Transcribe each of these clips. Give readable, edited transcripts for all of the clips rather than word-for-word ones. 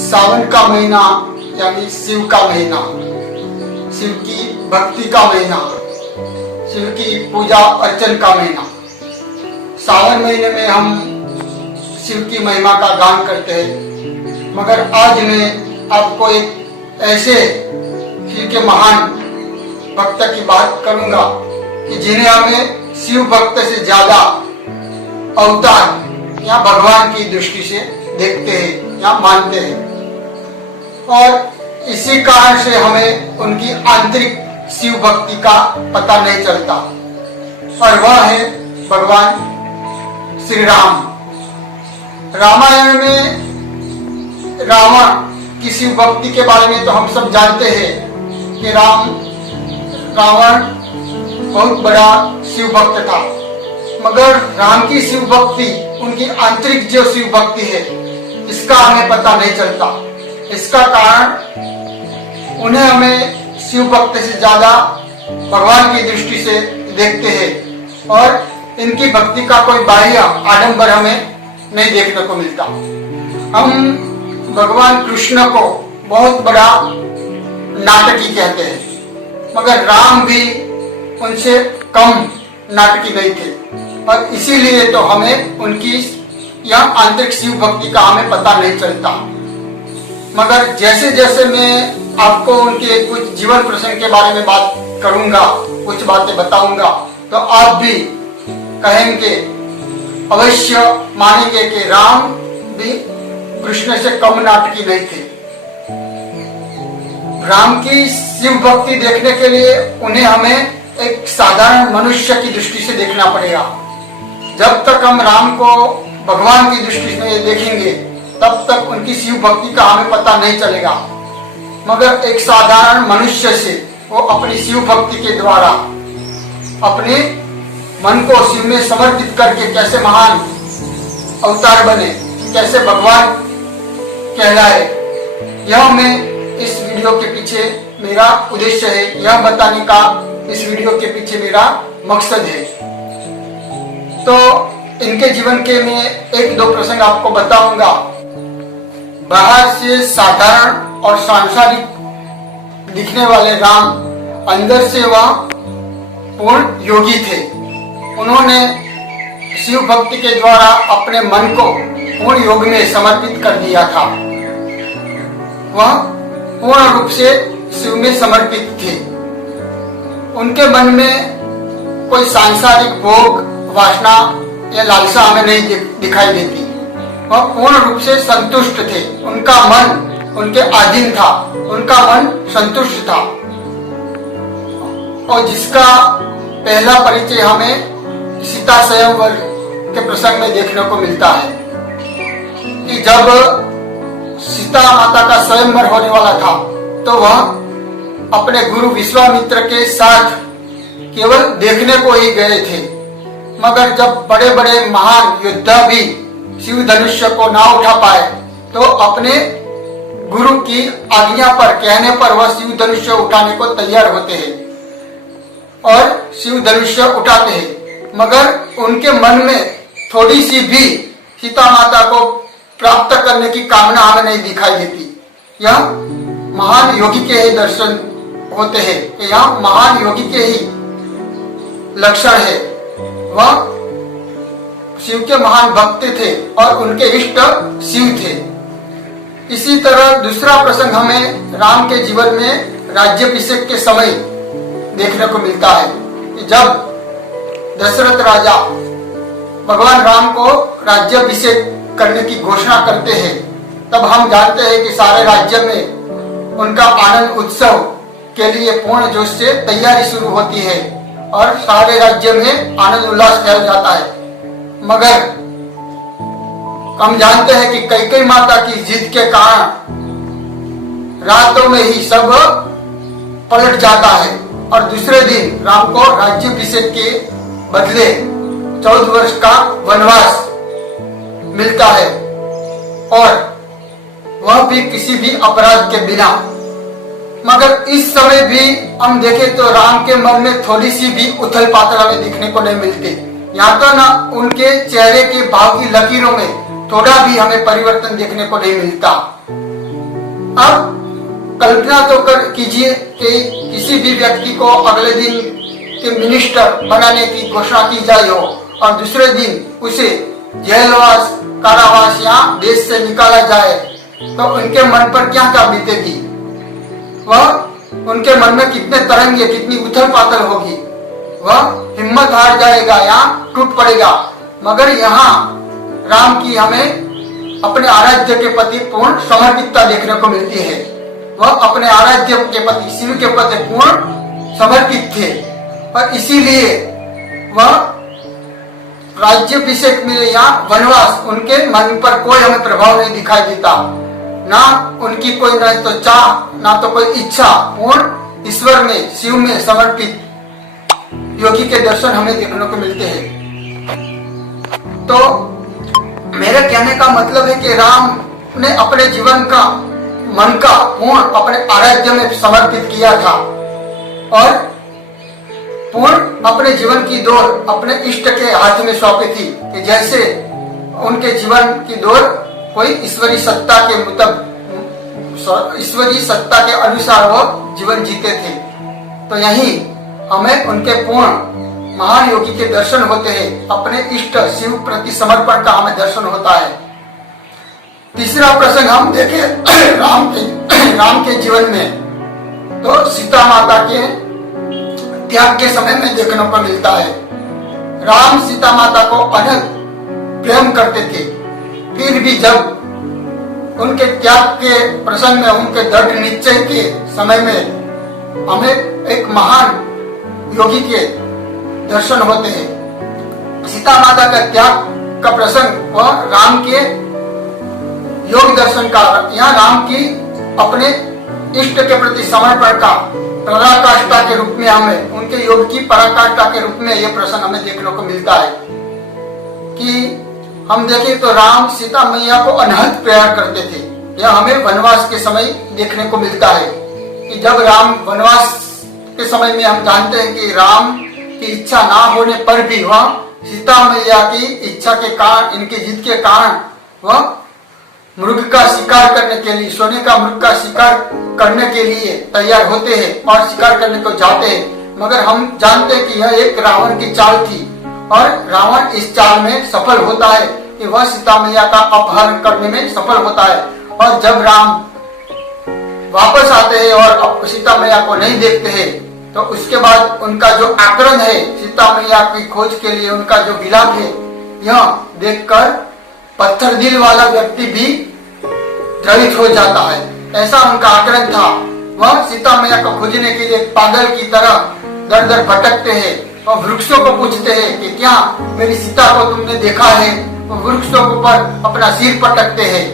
सावन का महीना यानी शिव का महीना, शिव की भक्ति का महीना, शिव की पूजा अर्चन का महीना। सावन महीने में हम शिव की महिमा का गान करते हैं। मगर आज मैं आपको एक ऐसे शिव के महान भक्त की बात करूंगा कि जिन्हें हमें शिव भक्त से ज्यादा अवतार या भगवान की दृष्टि से देखते हैं या मानते हैं, और इसी कारण से हमें उनकी आंतरिक शिव भक्ति का पता नहीं चलता। और वह है भगवान श्री राम। रामायण में रावण की शिव भक्ति के बारे में तो हम सब जानते हैं कि रावण बहुत बड़ा शिव भक्त था। मगर राम की शिव भक्ति, उनकी आंतरिक जो शिव भक्ति है, इसका हमें पता नहीं चलता। इसका कारण उन्हें हमें शिव भक्त से ज्यादा भगवान की दृष्टि से देखते हैं, और इनकी भक्ति का कोई बाह्य आडंबर हमें नहीं देखने को मिलता। हम भगवान कृष्ण को बहुत बड़ा नाटकी कहते हैं, मगर राम भी उनसे कम नाटकी नहीं थे, और इसीलिए तो हमें उनकी यह आंतरिक शिव भक्ति का हमें पता नहीं चलता। मगर जैसे जैसे मैं आपको उनके कुछ जीवन प्रसंग के बारे में बात करूंगा, कुछ बातें बताऊंगा, तो आप भी कहेंगे, अवश्य मानेंगे कि राम भी कृष्ण से कम नाटकी नहीं थे। राम की शिव भक्ति देखने के लिए उन्हें हमें एक साधारण मनुष्य की दृष्टि से देखना पड़ेगा। जब तक हम राम को भगवान की दृष्टि से देखेंगे, तब तक उनकी शिव भक्ति का हमें पता नहीं चलेगा। मगर एक साधारण मनुष्य से वो अपनी शिव भक्ति के द्वारा अपने मन को शिव में समर्पित करके कैसे महान अवतार बने, कैसे भगवान कहलाए, यह मैं इस वीडियो के पीछे मेरा उद्देश्य है, यह बताने का इस वीडियो के पीछे मेरा मकसद है। तो इनके जीवन के मैं एक दो प्रसंग आपको बताऊंगा। बाहर से साधारण और सांसारिक दिखने वाले राम, अंदर से वह पूर्ण योगी थे। उन्होंने शिव भक्ति के द्वारा अपने मन को पूर्ण योग में समर्पित कर दिया था। वह पूर्ण रूप से शिव में समर्पित थे। उनके मन में कोई सांसारिक भोग, वासना या लालसा हमें नहीं दिखाई देती। वह पूर्ण रूप से संतुष्ट थे। उनका मन उनके अधीन था, उनका मन संतुष्ट था। और जिसका पहला परिचय हमें सीता स्वयंवर के प्रसंग में देखने को मिलता है कि जब सीता माता का स्वयंवर होने वाला था, तो वह अपने गुरु विश्वामित्र के साथ केवल देखने को ही गए थे। मगर जब बड़े बड़े महान योद्धा भी शिव धनुष्य को ना उठा पाए, तो अपने गुरु की आज्ञा पर, कहने पर वह शिव धनुष्य उठाने को तैयार होते हैं और शिव धनुष्य उठाते हैं। मगर उनके मन में थोड़ी सी भी सीता माता को प्राप्त करने की कामना हमें नहीं दिखाई देती। यह महान योगी के ही दर्शन होते हैं, यह महान योगी के ही लक्षण है। वह शिव के महान भक्त थे और उनके इष्ट शिव थे। इसी तरह दूसरा प्रसंग हमें राम के जीवन में राज्याभिषेक के समय देखने को मिलता है कि जब दशरथ राजा भगवान राम को राज्याभिषेक करने की घोषणा करते हैं, तब हम जानते हैं कि सारे राज्य में उनका आनंद उत्सव के लिए पूर्ण जोश से तैयारी शुरू होती है और सारे राज्य में आनंद उल्लास फैल जाता है। मगर हम जानते हैं कि कैकेयी माता की जिद के कारण रातों में ही सब पलट जाता है और दूसरे दिन राम को राज्याभिषेक के बदले 14 वर्ष का वनवास मिलता है, और वह भी किसी भी अपराध के बिना। मगर इस समय भी हम देखें तो राम के मन में थोड़ी सी भी उथल पाथल हमें दिखने को नहीं मिलती। यहाँ तो ना उनके चेहरे के भाव की लकीरों में थोड़ा भी हमें परिवर्तन देखने को नहीं मिलता। अब कल्पना तो कीजिए कि किसी भी व्यक्ति को अगले दिन के मिनिस्टर बनाने की घोषणा की जाए हो और दूसरे दिन उसे जेलवास, कारावास या देश से निकाला जाए, तो उनके मन पर क्या क्या बीतेगी, वह उनके मन में कितने तरंगे, कितनी उथल पाथल होगी, वह हिम्मत हार जाएगा या टूट पड़ेगा। मगर यहाँ राम की हमें अपने आराध्य के प्रति पूर्ण समर्पितता देखने को मिलती है। वह अपने आराध्य के प्रति, शिव के प्रति पूर्ण समर्पित थे और इसीलिए वह राज्याभिषेक में या वनवास, उनके मन पर कोई हमें प्रभाव नहीं दिखाई देता, ना उनकी कोई न तो चाह ना तो कोई इच्छा, पूर्ण ईश्वर में, शिव में समर्पित योगी के दर्शन हमें देखने को मिलते हैं। तो मेरे कहने का मतलब है कि राम ने अपने जीवन का, मन का पूर्ण अपने आराध्य में समर्पित किया था और पूर्ण अपने जीवन की दौड़ अपने इष्ट के हाथ में सौंपी थी कि जैसे उनके जीवन की दौड़ कोई ईश्वरीय सत्ता के मुताबिक, ईश्वरीय सत्ता के अनुसार वो जीवन जीते थे। तो यही हमें उनके पूर्ण महान योगी के दर्शन होते हैं, अपने इष्ट शिव प्रति समर्पण का हमें दर्शन होता है। तीसरा प्रसंग हम देखें राम के जीवन में, तो सीता माता के त्याग के समय में देखने को मिलता है। राम सीता माता को अनंत प्रेम करते थे, फिर भी जब उनके त्याग के प्रसंग में, उनके दृढ़ निश्चय के समय में हमें एक महान योगी के दर्शन होते हैं। सीता माता का त्याग का प्रसंग वह राम के योग दर्शन का, यहाँ राम की अपने इष्ट के प्रति समर्पण का पराकाष्ठा के रूप में, हमें उनके योग की पराकाष्ठा के रूप में यह प्रसंग हमें देखने को मिलता है कि हम देखें तो राम सीता मैया को अनहद प्यार करते थे। यह हमें वनवास के समय देखने को मिलता है कि जब राम वनवास के समय में, हम जानते हैं कि राम की इच्छा ना होने पर भी वह सीता मैया की इच्छा के कारण, इनकी जिद के कारण वह मृग का शिकार करने के लिए, सोने का मृग का शिकार करने के लिए तैयार होते हैं और शिकार करने को जाते हैं। मगर हम जानते हैं कि यह एक रावण की चाल थी और रावण इस चाल में सफल होता है कि वह सीता मैया का अपहरण करने में सफल होता है। और जब राम वापस आते हैं और सीता मैया को नहीं देखते हैं, तो उसके बाद उनका जो आक्रमण है, सीता मैया की खोज के लिए उनका जो विलाप है, यह देखकर पत्थर दिल वाला व्यक्ति भी द्रवित हो जाता है। ऐसा उनका आक्रमण था। वह सीता मैया को खोजने के लिए पागल की तरह दर दर भटकते हैं और वृक्षों को पूछते हैं कि क्या मेरी सीता को तुमने देखा है। वो वृक्षों के ऊपर अपना सिर पटकते हैं।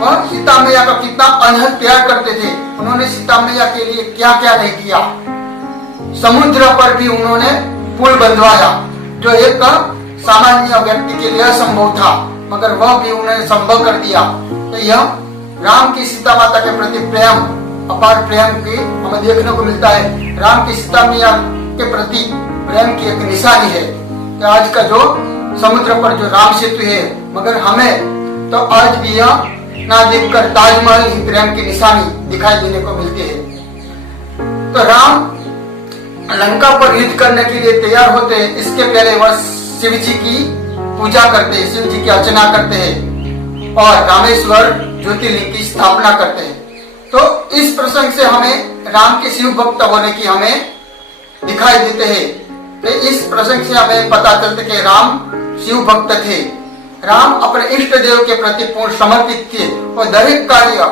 वह सीता मैया का कितना अनहद प्यार करते थे। उन्होंने सीता मैया के लिए क्या क्या नहीं किया। समुद्र पर भी उन्होंने पुल बंधवाया, जो एक सामान्य व्यक्ति के लिए असंभव था, मगर वह भी उन्होंने संभव कर दिया। तो यह राम की सीता माता के प्रति प्रेम, अपार प्रेम की हमें देखने को मिलता है। राम की सीता मैया के प्रति प्रेम की एक निशानी है कि आज का जो समुद्र पर जो राम सेतु है, मगर हमें तो आज भी यह ना देखकर ताजमहल ही प्रेम की निशानी दिखाई देने को मिलती है। तो राम लंका पर युद्ध करने के लिए तैयार होते हैं। इसके पहले वह शिव जी की पूजा करते हैं, शिव जी की अर्चना करते हैं और रामेश्वर ज्योतिर्लिंग की स्थापना करते हैं। तो इस प्रसंग से हमें राम के शिव भक्त होने की हमें दिखाई देते हैं। तो इस प्रसंग से हमें पता चलता कि राम शिव भक्त थे। राम अपने इष्ट देव के प्रति पूर्ण समर्पित थे और दरेक कार्य,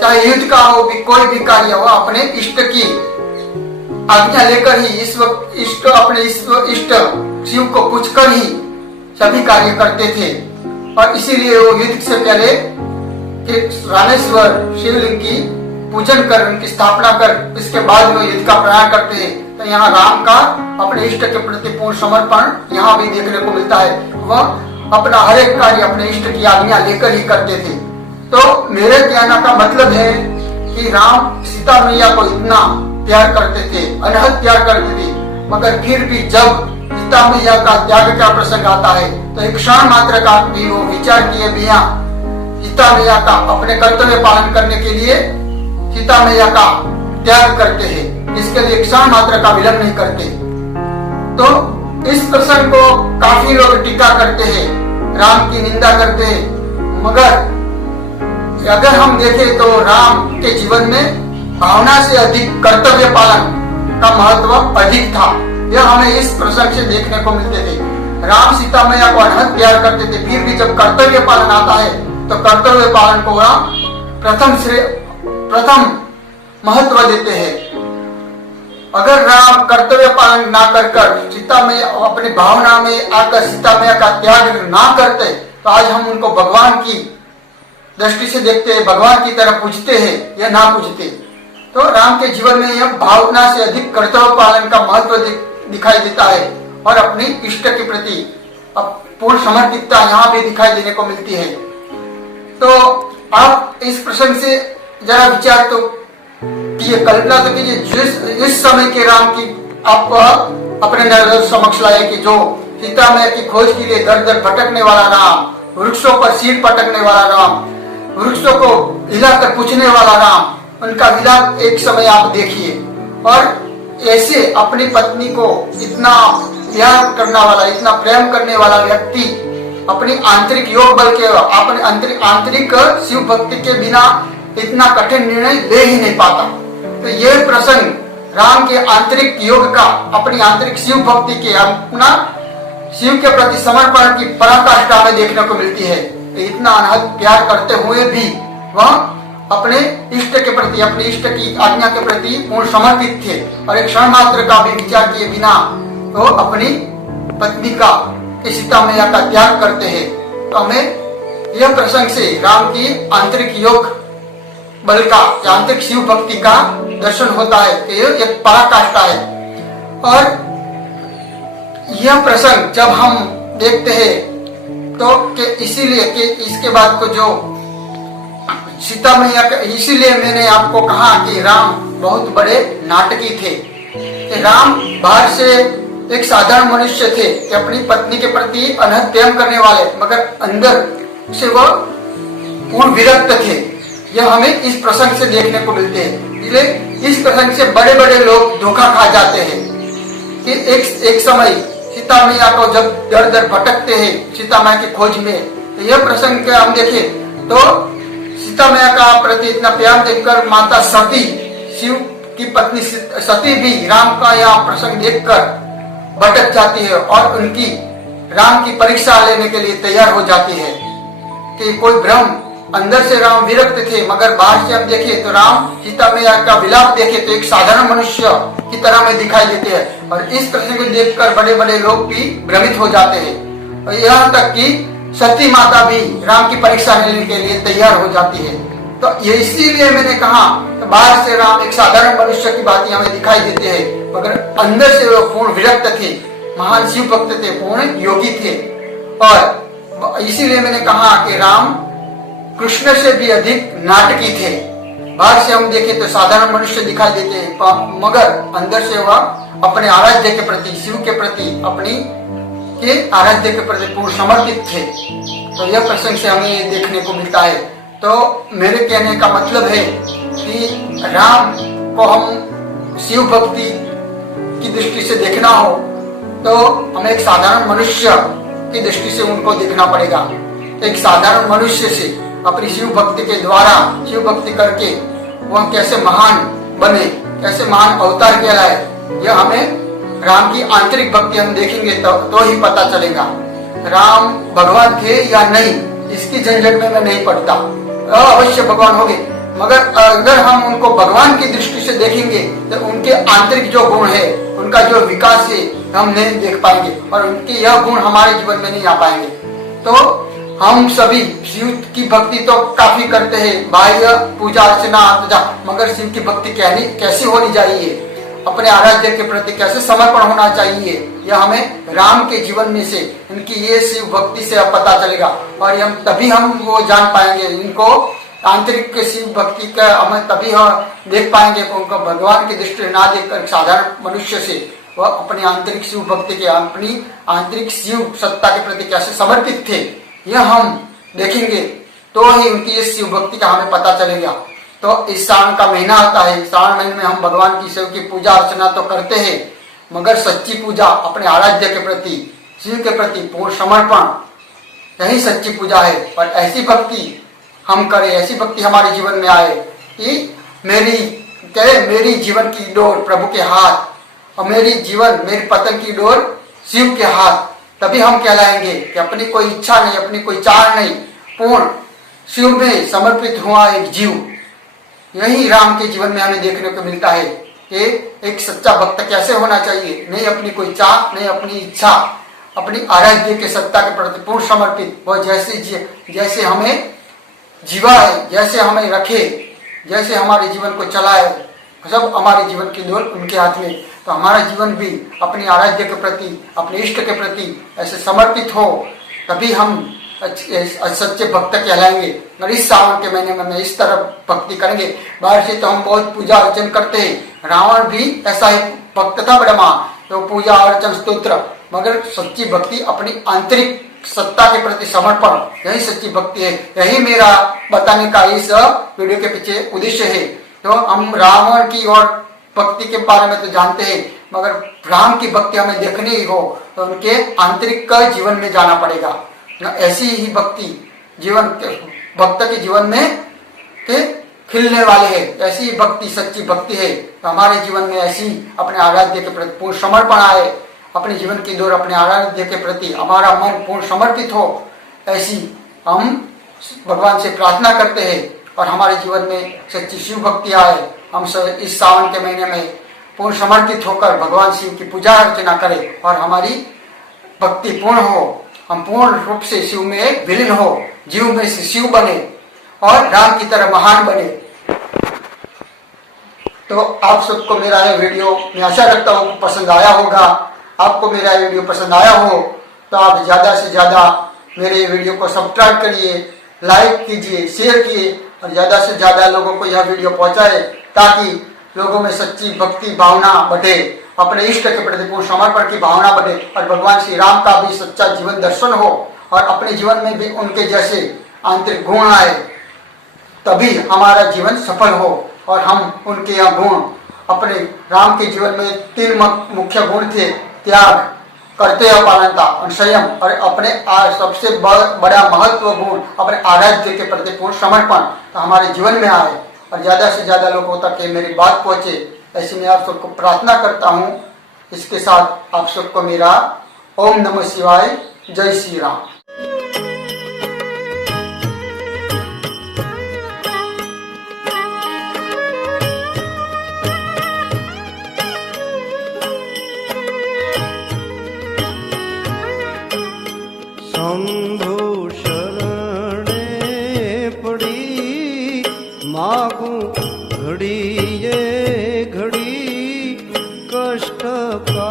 चाहे युद्ध का हो भी, कोई भी कार्य हो, अपने इष्ट की आज्ञा लेकर ही, अपने इष्ट शिव को पूछकर ही सभी कार्य करते थे। और इसीलिए वो युद्ध से पहले रामेश्वर शिवलिंग की पूजन कर, उनकी स्थापना कर, इसके बाद वो युद्ध का प्रयाण करते हैं। तो यहाँ राम का अपने इष्ट के प्रति पूर्ण समर्पण यहाँ भी देखने को मिलता है। वह अपना हर एक कार्य अपने इष्ट की आज्ञा लेकर ही करते थे। तो मेरे कहने का मतलब है कि राम सीता मैया को इतना प्यार करते थे, अनहद प्यार करते थे, मगर फिर भी जब सीता मैया का त्याग का प्रसंग आता है तो एक क्षण मात्र का भी वो विचार किए बिना सीता मैया का अपने कर्तव्य पालन करने के लिए सीता मैया का त्याग करते हैं। इसके लिए क्षण मात्र का विलंब नहीं करते। तो इस प्रसंग को काफी लोग टीका करते हैं, राम की निंदा करते हैं, मगर अगर हम देखें तो राम के जीवन में भावना से अधिक कर्तव्य पालन का महत्व अधिक था। यह हमें इस प्रसंग से देखने को मिलते थे। राम सीता मैया को अनहद प्यार करते थे, फिर भी जब कर्तव्य पालन आता है तो कर्तव्य पालन को वह प्रथम महत्व देते हैं। अगर राम कर्तव्य पालन ना कर सीता मैया अपनी भावना में आकर सीता मैया का त्याग ना करते तो आज हम उनको भगवान की दृष्टि से देखते हैं, भगवान की तरह पूजते हैं या ना पूजते। तो राम के जीवन में यह भावना से अधिक कर्तव्य पालन का महत्व दिखाई देता है और अपनी इष्ट के प्रति पूर्ण समर्पितता यहाँ भी दिखाई देने को मिलती है। तो आप इस प्रसंग से जरा विचार तो कीजिए, कल्पना तो कीजिए इस समय के राम की आप अपने नजर समक्ष लाए कि जो सीता मैया की खोज के लिए दर दर भटकने वाला राम, वृक्षों पर सिर पटकने वाला राम, वृक्षों को हिलाकर पूछने वाला राम, उनका विलाप एक समय आप देखिए। और ऐसे अपनी पत्नी को इतना प्यार करने वाला, इतना प्रेम करने वाला व्यक्ति अपनी आंतरिक योग बल के, अपने आंतरिक शिव भक्ति के बिना इतना कठिन निर्णय ले ही नहीं पाता। तो यह प्रसंग राम के आंतरिक योग का, अपनी आंतरिक शिव भक्ति के, अपना शिव के प्रति समर्पण की पराकाष्ठा में देखने को मिलती है। इतना अनहद प्यार करते हुए भी वह अपने इष्ट के प्रति, अपने इष्ट की आज्ञा के प्रति पूर्ण समर्पित थे और एक क्षण मात्र का भी विचार किए बिना वो अपनी पत्नी का, सीता मैया का त्याग करते हैं। तो हमें यह प्रसंग से राम की आंतरिक योग बल का, आंतरिक शिव भक्ति का दर्शन होता है कि यह एक पराकाष्ठा है। और यह प्रसंग जब हम देखते हैं तो इसीलिए कि इसके बाद को जो सीता मैया का, इसीलिए मैंने आपको कहा कि राम बहुत बड़े नाटकी थे। कि राम बाहर से एक साधारण मनुष्य थे कि अपनी पत्नी के प्रति अनहद प्रेम करने वाले, मगर अंदर से वह पूर्ण विरक्त थे। यह हमें इस प्रसंग से देखने को मिलते हैं। इसलिए इस प्रसंग से बड़े बड़े लोग धोखा खा जाते हैं कि एक समय सीता मैया को जब दर दर भटकते हैं सीता मैया की खोज में, तो यह प्रसंग के हम देखें तो सीता मैया का प्रति इतना प्यार देखकर माता सती, शिव की पत्नी सती भी राम का यह प्रसंग देखकर भटक जाती है और उनकी राम की परीक्षा लेने के लिए तैयार हो जाती है कि कोई भ्रम, अंदर से राम विरक्त थे मगर बाहर से हम देखें तो राम सीता मैया का विलाप देखे तो एक साधारण मनुष्य की तरह में दिखाई देते हैं। और इस प्रसंग को देखकर बड़े बड़े लोग भी भ्रमित हो जाते हैं और यहाँ तक कि सती माता भी राम की परीक्षा लेने के लिए तैयार हो जाती है। तो ये इसीलिए मैंने कहा तो बाहर से राम एक साधारण मनुष्य की बात हमें दिखाई देते हैं मगर अंदर से वो पूर्ण विरक्त थे, महान शिव भक्त थे, पूर्ण योगी थे। और इसीलिए मैंने कहा कि राम कृष्ण से भी अधिक नाटकी थे। बाहर से हम देखें तो साधारण मनुष्य दिखाई देते हैं मगर अंदर से वह अपने आराध्य के प्रति, शिव के प्रति, अपनी के आराध्य के प्रति पूर्ण समर्पित थे। तो यह प्रसंग से हमें देखने को मिलता है। तो मेरे कहने का मतलब है कि राम को हम शिव भक्ति की दृष्टि से देखना हो तो हमें एक साधारण मनुष्य की दृष्टि से उनको देखना पड़ेगा। एक साधारण मनुष्य से अपनी शिव भक्ति के द्वारा शिव भक्ति करके वह कैसे महान बने, कैसे महान अवतार कहलाए, यह हमें राम की आंतरिक भक्ति हम देखेंगे तो ही पता चलेगा। राम भगवान थे या नहीं इसकी झंझट में मैं नहीं पड़ता, अवश्य भगवान होंगे, मगर अगर हम उनको भगवान की दृष्टि से देखेंगे तो उनके आंतरिक जो गुण है, उनका जो विकास है हम नहीं देख पाएंगे और उनके यह गुण हमारे जीवन में नहीं आ पाएंगे। तो हम सभी शिव की भक्ति तो काफी करते हैं, बाह्य पूजा अर्चना पूजा, मगर शिव की भक्ति कैसी होनी चाहिए, अपने आराध्य के प्रति कैसे समर्पण होना चाहिए, यह हमें राम के जीवन में से इनकी ये शिव भक्ति से पता चलेगा। और हम तभी हम वो जान पाएंगे, इनको आंतरिक शिव भक्ति का हमें तभी हम देख पाएंगे, उनको भगवान की दृष्टि ना देखकर साधारण मनुष्य से वह अपनी आंतरिक शिव भक्ति के, अपनी आंतरिक शिव सत्ता के प्रति कैसे समर्पित थे, यह हम देखेंगे तो ही उनकी इस शिव भक्ति का हमें पता चलेगा। तो इस श्रावण का महीना आता है, श्रावण महीने में हम भगवान की शिव की पूजा अर्चना तो करते हैं, मगर सच्ची पूजा अपने आराध्य के प्रति, शिव के प्रति पूर्ण समर्पण, यही सच्ची पूजा है। और ऐसी भक्ति हम करें, ऐसी भक्ति हमारे जीवन में आए कि मेरी जीवन की डोर प्रभु के हाथ और मेरी पतन की डोर शिव के हाथ, तभी हम कहलाएंगे कि अपनी कोई इच्छा नहीं, अपनी कोई चाह नहीं, पूर्ण शिव में समर्पित हुआ एक जीव। यही राम के जीवन में हमें देखने को मिलता है कि एक सच्चा भक्त कैसे होना चाहिए, नहीं अपनी कोई चाह, नहीं अपनी इच्छा, अपनी आराध्य के सत्ता के प्रति पूर्ण समर्पित। वह जैसे हमें जीवाए, जैसे हमें रखे, जैसे हमारे जीवन को चलाए, सब हमारे जीवन की डोर उनके हाथ में। तो हमारा जीवन भी अपनी आराध्य के प्रति, अपने इष्ट के प्रति ऐसे समर्पित हो, तभी हम सच्चे भक्त कहलाएंगे। और इस सावन के महीने में इस तरह भक्ति करेंगे। बाहर से तो हम बहुत पूजा अर्चन करते हैं, रावण भी ऐसा ही भक्त था ब्रह्मा, तो पूजा अर्चन स्तोत्र, मगर सच्ची भक्ति अपनी आंतरिक सत्ता के प्रति समर्पण, यही सच्ची भक्ति है। यही मेरा बताने का इस वीडियो के पीछे उद्देश्य है। तो हम रावण की और भक्ति के बारे में तो जानते हैं, मगर राम की भक्ति हमें देखनी ही हो तो उनके आंतरिक जीवन में जाना पड़ेगा। ऐसी ही भक्ति भक्त के जीवन में खिलने वाले है, ऐसी ही भक्ति सच्ची भक्ति है। तो हमारे जीवन में ऐसी अपने आराध्य के प्रति पूर्ण समर्पण आए, अपने जीवन की डोर अपने आराध्य के प्रति हमारा मन पूर्ण समर्पित हो, ऐसी हम भगवान से प्रार्थना करते हैं और हमारे जीवन में सच्ची शिव भक्ति आए। हम इस सावन के महीने में पूर्ण समर्पित होकर भगवान शिव की पूजा अर्चना करें और हमारी भक्ति पूर्ण हो, हम पूर्ण रूप से शिव में विलीन हो, जीव में से शिव बने और राम की तरह महान बने। तो आप सबको मेरा यह वीडियो मैं आशा रखता हूँ पसंद आया होगा। आपको मेरा ये वीडियो पसंद आया हो तो आप ज़्यादा से ज़्यादा मेरे वीडियो को सब्सक्राइब करिए, लाइक कीजिए, शेयर कीजिए और ज़्यादा से ज़्यादा लोगों को यह वीडियो पहुँचाए, ताकि लोगों में सच्ची भक्ति भावना बढ़े, अपने इष्ट के प्रति पूर्ण समर्पण की भावना बढ़े और भगवान श्री राम का भी सच्चा जीवन दर्शन हो और अपने जीवन में भी उनके जैसे आंतरिक गुण आए, तभी हमारा जीवन सफल हो और हम उनके यह गुण अपने राम के जीवन में 3 मुख्य गुण थे, त्याग, कर्तव्य पालनता और संयम, और अपने सबसे बड़ा महत्व गुण अपने आराध्य के प्रति पूर्ण समर्पण तो हमारे जीवन में आए और ज़्यादा से ज़्यादा लोगों तक ये मेरी बात पहुँचे, ऐसी मैं आप सबको प्रार्थना करता हूँ। इसके साथ आप सबको मेरा ओम नमः शिवाय, जय श्री राम। शंभु शरणे पड़ी मागू घड़ी ये घड़ी कष्ट का